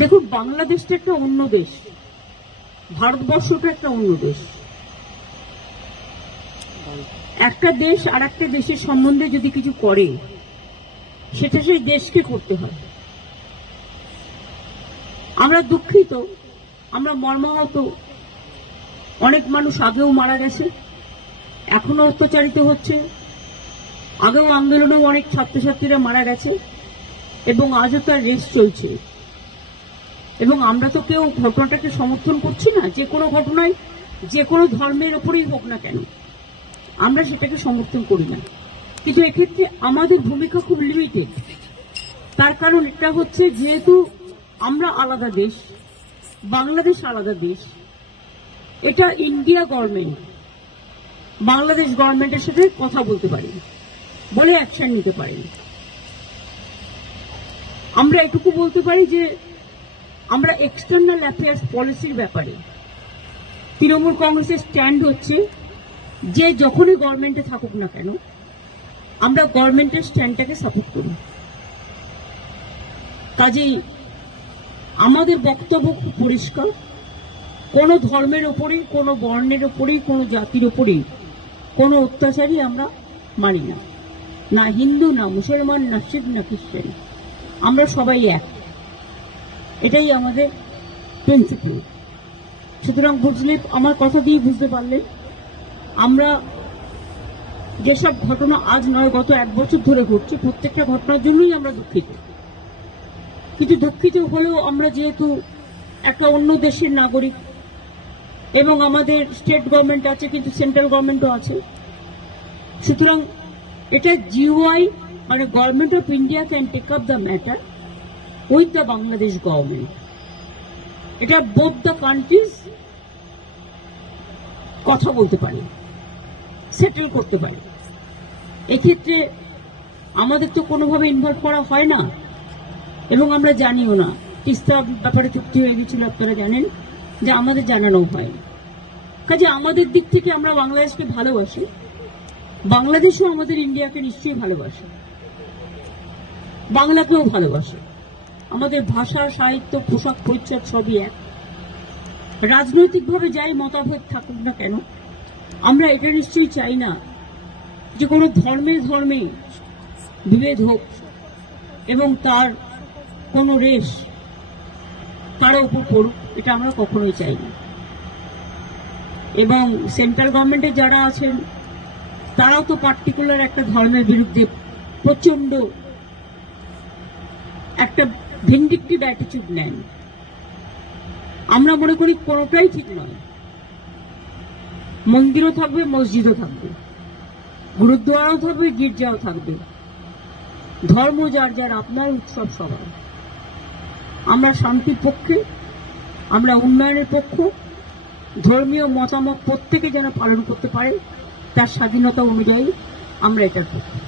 দেখুন, বাংলাদেশটা একটা অন্য দেশ, ভারতবর্ষটা একটা অন্য দেশ। একটা দেশ আর একটা দেশের সম্বন্ধে যদি কিছু করে, সেটা সেই দেশকে করতে হয়। আমরা দুঃখিত, আমরা মর্মাহত। অনেক মানুষ আগেও মারা গেছে, এখনো অত্যাচারিত হচ্ছে। আগেও আন্দোলনেও অনেক ছাত্রছাত্রীরা মারা গেছে এবং আজও তার রেস চলছে। এবং আমরা তো কেউ ঘটনাটাকে সমর্থন করছি না। যে কোনো ঘটনায় যে কোনো ধর্মের ওপরেই হোক না কেন, আমরা সেটাকে সমর্থন করি না। কিন্তু এক্ষেত্রে আমাদের ভূমিকা খুব লিমিটেড। তার কারণ এটা হচ্ছে, যেহেতু আমরা আলাদা দেশ, বাংলাদেশ আলাদা দেশ, এটা ইন্ডিয়া গভর্নমেন্ট বাংলাদেশ গভর্নমেন্টের সাথে কথা বলতে পারি, বলে অ্যাকশন নিতে পারি। আমরা এটুকু বলতে পারি যে আমরা এক্সটার্নাল অ্যাফেয়ার্স পলিসির ব্যাপারে তৃণমূল কংগ্রেসের স্ট্যান্ড হচ্ছে যে যখনই গভর্নমেন্টে থাকুক না কেন, আমরা গভর্নমেন্টের স্ট্যান্ডটাকে সাপোর্ট করি। কাজেই আমাদের বক্তব্য খুব পরিষ্কার। কোনো ধর্মের ওপরেই, কোনো বর্ণের ওপরেই, কোনো জাতির ওপরেই কোনো অত্যাচারই আমরা মানি না। না হিন্দু, না মুসলমান, না শিখ, না খ্রিস্টান, আমরা সবাই এক। এটাই আমাদের প্রিন্সিপাল। সুতরাং বুঝলে, আমার কথা দিয়ে বুঝতে পারলেন, আমরা যেসব ঘটনা আজ নয় গত 1 বছর ধরে ঘটছে, প্রত্যেকটা ঘটনার জন্যই আমরা দুঃখিত। কিন্তু দুঃখিত হলেও আমরা যেহেতু একটা অন্য দেশের নাগরিক এবং আমাদের স্টেট গভর্নমেন্ট আছে, কিন্তু সেন্ট্রাল গভর্নমেন্টও আছে, সুতরাং এটা জিওআই মানে government of India can take up the matter with the Bangladesh government. এটা বোথ দ্য কান্ট্রিজ কথা বলতে পারে, সেটেল করতে পারে। এক্ষেত্রে আমাদের তো কোনোভাবে ইনভলভ করা হয় না এবং আমরা জানিও না। তিস্তা ব্যাপারে চুক্তি হয়ে গেছিল, আপনারা জানেন, যে আমাদের জানানো হয়। কাজে আমাদের দিক থেকে আমরা বাংলাদেশকে ভালোবাসি, বাংলাদেশও আমাদের ইন্ডিয়াকে নিশ্চয়ই ভালোবাসে, বাংলাকেও ভালোবাসে। আমাদের ভাষা, সাহিত্য, পোশাক পরিচ্ছদ সবই এক। রাজনৈতিকভাবে যাই মতভেদ থাকুক না কেন, আমরা এটা নিশ্চয়ই চাই না যে কোনো ধর্মে ধর্মে বিভেদ হোক এবং তার কোনো রেশ কারো উপর পড়ুক, এটা আমরা কখনোই চাই না। এবং সেন্ট্রাল গভর্নমেন্টে যারা আছেন, তারাও তো পার্টিকুলার একটা ধর্মের বিরুদ্ধে প্রচন্ড একটা ভিন্ডিকটিভ অ্যাটিটিউড নেন। আমরা মনে করি কোনোটাই ঠিক নয়। মন্দিরও থাকবে, মসজিদও থাকবে, গুরুদ্বারাও থাকবে, গির্জাও থাকবে। ধর্ম যার যার, আপনার উৎসব সবার। আমরা শান্তির পক্ষে, আমরা উন্নয়নের পক্ষ। ধর্মীয় মতামত প্রত্যেকে যেন পালন করতে পারে তার স্বাধীনতা অনুযায়ী, আমরা এটার পক্ষে।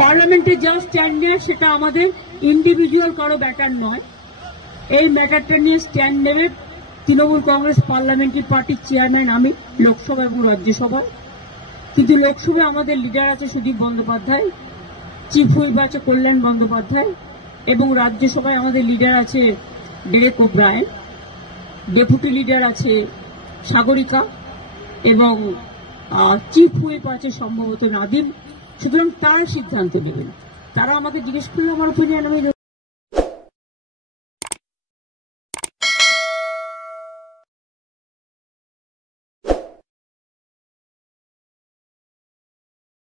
পার্লামেন্টে যা স্ট্যান্ড নেয় সেটা আমাদের ইন্ডিভিজুয়াল কারো ব্যাটার নয়। এই ম্যাটারটা নিয়ে স্ট্যান্ড নেবে তৃণমূল কংগ্রেস পার্লামেন্টারি পার্টির চেয়ারম্যান, আমি, লোকসভা এবং রাজ্যসভায়। কিন্তু লোকসভায় আমাদের লিডার আছে সুদীপ বন্দ্যোপাধ্যায়, চিফ হুইপ আছে কল্যাণ বন্দ্যোপাধ্যায়, এবং রাজ্যসভায় আমাদের লিডার আছে ডেরেক ওব্রায়েন, ডেপুটি লিডার আছে সাগরিকা, এবং চিফ হুইপ আছে সম্ভবত নাদিম। সুতরাং তারা সিদ্ধান্ত নেবেন। তারা আমাকে জিজ্ঞেস করলে আমার ওপিনিয়ন আমি